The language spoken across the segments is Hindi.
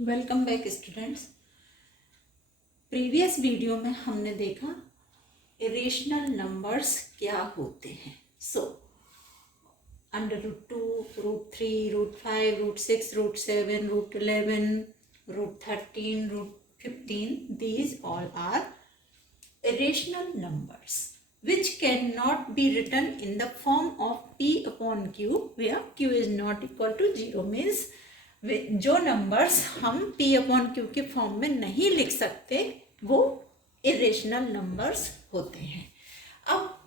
Welcome back students. Previous video में हमने देखा इरेशनल नंबर्स क्या होते हैं। √2, √3, √5, √6, √7, √11, √13, √15, these all are irrational numbers which cannot be written in the form of p upon q where q is not equal to 0 means जो नंबर्स हम p अपॉन q के फॉर्म में नहीं लिख सकते वो इरेशनल नंबर्स होते हैं। अब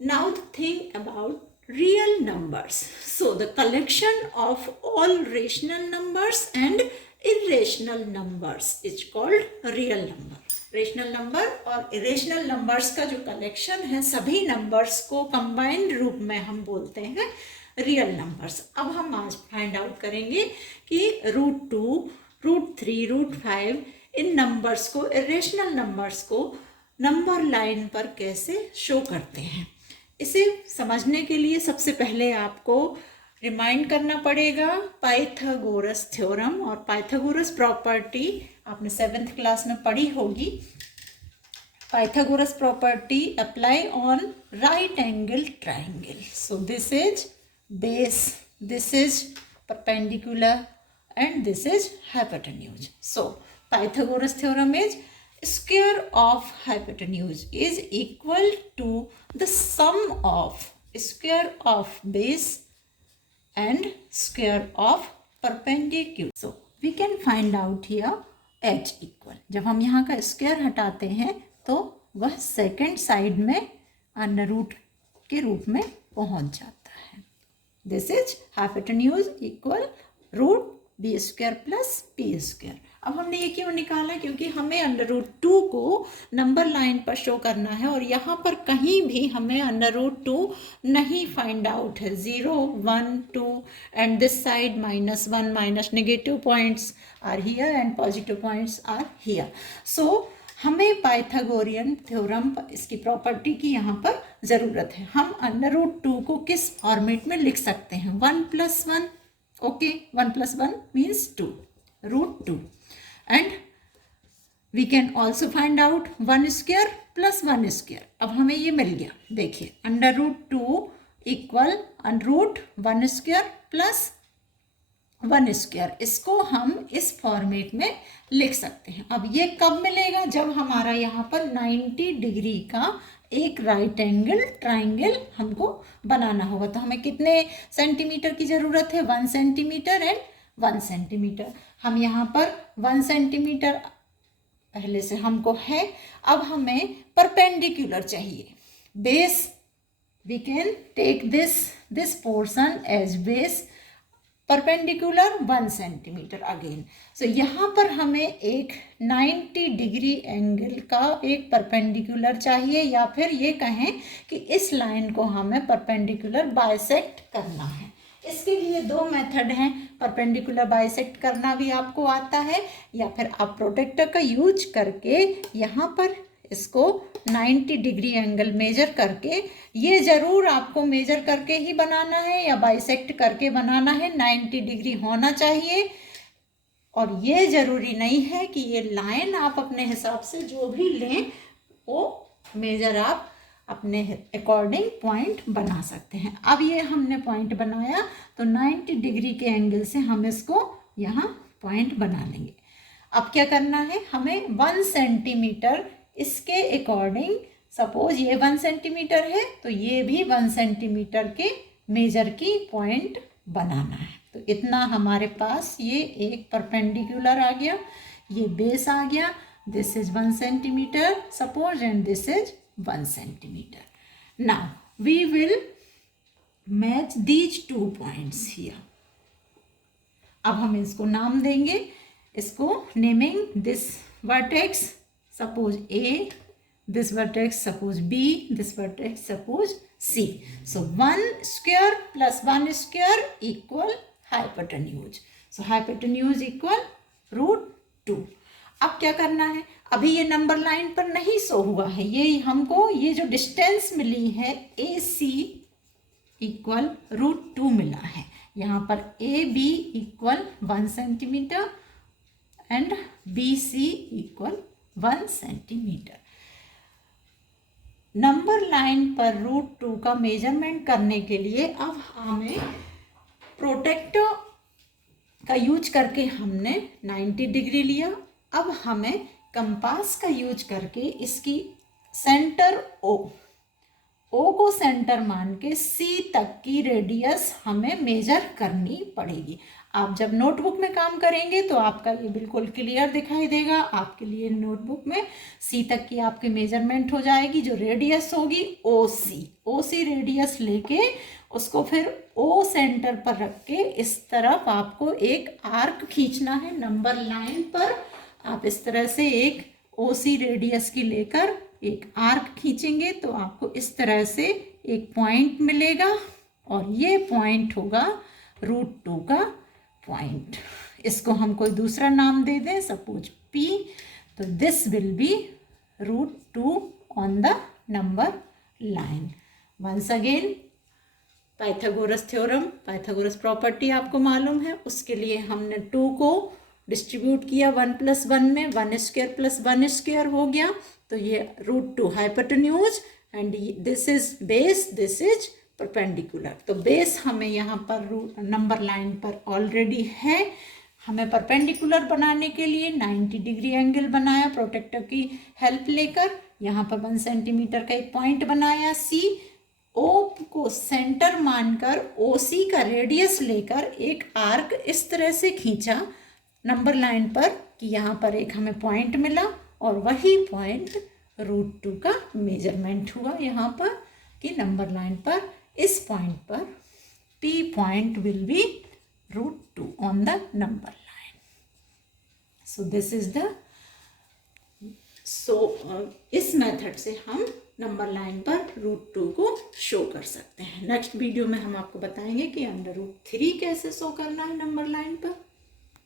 now think about real numbers. So the collection of all rational numbers and irrational numbers is called real number. Rational number और इरेशनल नंबर्स का जो कलेक्शन है, सभी नंबर्स को कंबाइंड रूप में हम बोलते हैं रियल नंबर्स। अब हम आज फाइंड आउट करेंगे कि √2, √3, √5 इन नंबर्स को, इरेशनल नंबर्स को नंबर लाइन पर कैसे शो करते हैं। इसे समझने के लिए सबसे पहले आपको रिमाइंड करना पड़ेगा पाइथागोरस थ्योरम और पाइथागोरस प्रॉपर्टी आपने 7th क्लास में पढ़ी होगी। Pythagoras property apply on right angle triangle. So this is base, this is perpendicular and this is hypotenuse. So Pythagoras theorem is square of hypotenuse is equal to the sum of square of base and square of perpendicular. So we can find out here h equal, जब हम यहाँ का स्क्वायर हटाते हैं तो वह सेकेंड साइड में अंडर रूट के रूप में पहुँच जाता है। This is hypotenuse equal √b² plus p²। अब हमने ये क्यों निकाला? क्योंकि हमें √2 को नंबर लाइन पर शो करना है और यहाँ पर कहीं भी हमें √2 नहीं फाइंड आउट है। 0, 1, 2 and this side -1 minus negative points are here and positive points are here. So हमें पाइथागोरियन थ्योरम, इसकी प्रॉपर्टी की यहाँ पर ज़रूरत है। हम √2 को किस फॉर्मेट में लिख सकते हैं? 1 + 1, okay, 1 + 1 means 2, √2 and we can also find out 1² + 1²। अब हमें ये मिल गया। देखिए √2 इक्वल √1² + 1², इसको हम इस फॉर्मेट में लिख सकते हैं। अब ये कब मिलेगा? जब हमारा यहाँ पर 90 डिग्री का एक राइट एंगल ट्राइंगल हमको बनाना होगा। तो हमें कितने सेंटीमीटर की ज़रूरत है? 1 सेंटीमीटर एंड 1 सेंटीमीटर। हम यहाँ पर 1 सेंटीमीटर पहले से हमको है। अब हमें परपेंडिकुलर चाहिए। Base, we can take this portion as base, perpendicular 1 centimetre again. So यहाँ पर हमें एक 90 डिग्री एंगल का एक परपेंडिकुलर चाहिए, या फिर ये कहें कि इस लाइन को हमें परपेंडिकुलर बाइसेक्ट करना है। इसके लिए 2 मेथड हैं। परपेंडिकुलर बाइसेक्ट करना भी आपको आता है, या फिर आप प्रोटेक्टर का यूज करके यहाँ पर इसको 90 डिग्री एंगल मेजर करके, ये ज़रूर आपको मेजर करके ही बनाना है या बाइसेक्ट करके बनाना है। 90 डिग्री होना चाहिए और ये ज़रूरी नहीं है कि ये लाइन आप अपने हिसाब से जो भी लें वो मेजर आप अपने अकॉर्डिंग पॉइंट बना सकते हैं। अब ये हमने पॉइंट बनाया तो 90 डिग्री के एंगल से हम इसको यहाँ पॉइंट बना लेंगे। अब क्या करना है? हमें 1 सेंटीमीटर इसके अकॉर्डिंग, सपोज ये 1 सेंटीमीटर है तो ये भी 1 सेंटीमीटर के मेजर की पॉइंट बनाना है। तो इतना हमारे पास ये एक परपेंडिकुलर आ गया, ये बेस आ गया। This is 1 centimetre suppose and this is 1 centimetre. Now we will match these 2 points here. अब हम इसको नाम देंगे, इसको naming this vertex suppose A, this vertex suppose B, this vertex suppose C. So 1² + 1² equal hypotenuse. So hypotenuse equal √2. अब क्या करना है? अभी ये नंबर लाइन पर नहीं शो हुआ है, ये हमको ये जो डिस्टेंस मिली है AC इक्वल √2 मिला है। यहाँ पर AB equal 1 centimetre and BC equal 1 centimetre. Number line पर √2 का मेजरमेंट करने के लिए अब हमें प्रोटेक्टर का यूज करके हमने 90 डिग्री लिया। अब हमें कंपास का यूज करके इसकी सेंटर O को सेंटर मान के C तक की रेडियस हमें मेजर करनी पड़ेगी। आप जब नोटबुक में काम करेंगे तो आपका ये बिल्कुल क्लियर दिखाई देगा। आपके लिए नोटबुक में C तक की आपकी मेजरमेंट हो जाएगी। जो रेडियस होगी OC रेडियस लेके उसको फिर O सेंटर पर रख के इस तरफ आपको एक आर्क खींचना है नंबर लाइन पर। आप इस तरह से एक OC रेडियस की लेकर एक आर्क खींचेंगे तो आपको इस तरह से एक पॉइंट मिलेगा और ये पॉइंट होगा √2 का पॉइंट। इसको हम कोई दूसरा नाम दे दें, सपोज P। तो this will be √2 on the number line. Once again Pythagoras theorem, Pythagoras property आपको मालूम है। उसके लिए हमने 2 को डिस्ट्रीब्यूट किया 1 + 1 में, 1² + 1² हो गया। तो ये √2 hypotenuse and this is base, this is perpendicular. तो बेस हमें यहाँ पर नंबर लाइन पर ऑलरेडी है। हमें परपेंडिकुलर बनाने के लिए 90 डिग्री एंगल बनाया प्रोटेक्टर की हेल्प लेकर। यहाँ पर 1 सेंटीमीटर का एक पॉइंट बनाया C। O को सेंटर मानकर OC का रेडियस लेकर एक आर्क इस तरह से खींचा नंबर लाइन पर कि यहाँ पर एक हमें पॉइंट मिला और वही पॉइंट √2 का मेजरमेंट हुआ यहाँ पर कि नंबर लाइन पर इस पॉइंट पर P point will be √2 on the number line. So this is the इस मेथड से हम नंबर लाइन पर √2 को शो कर सकते हैं। नेक्स्ट वीडियो में हम आपको बताएंगे कि √3 कैसे शो करना है नंबर लाइन पर।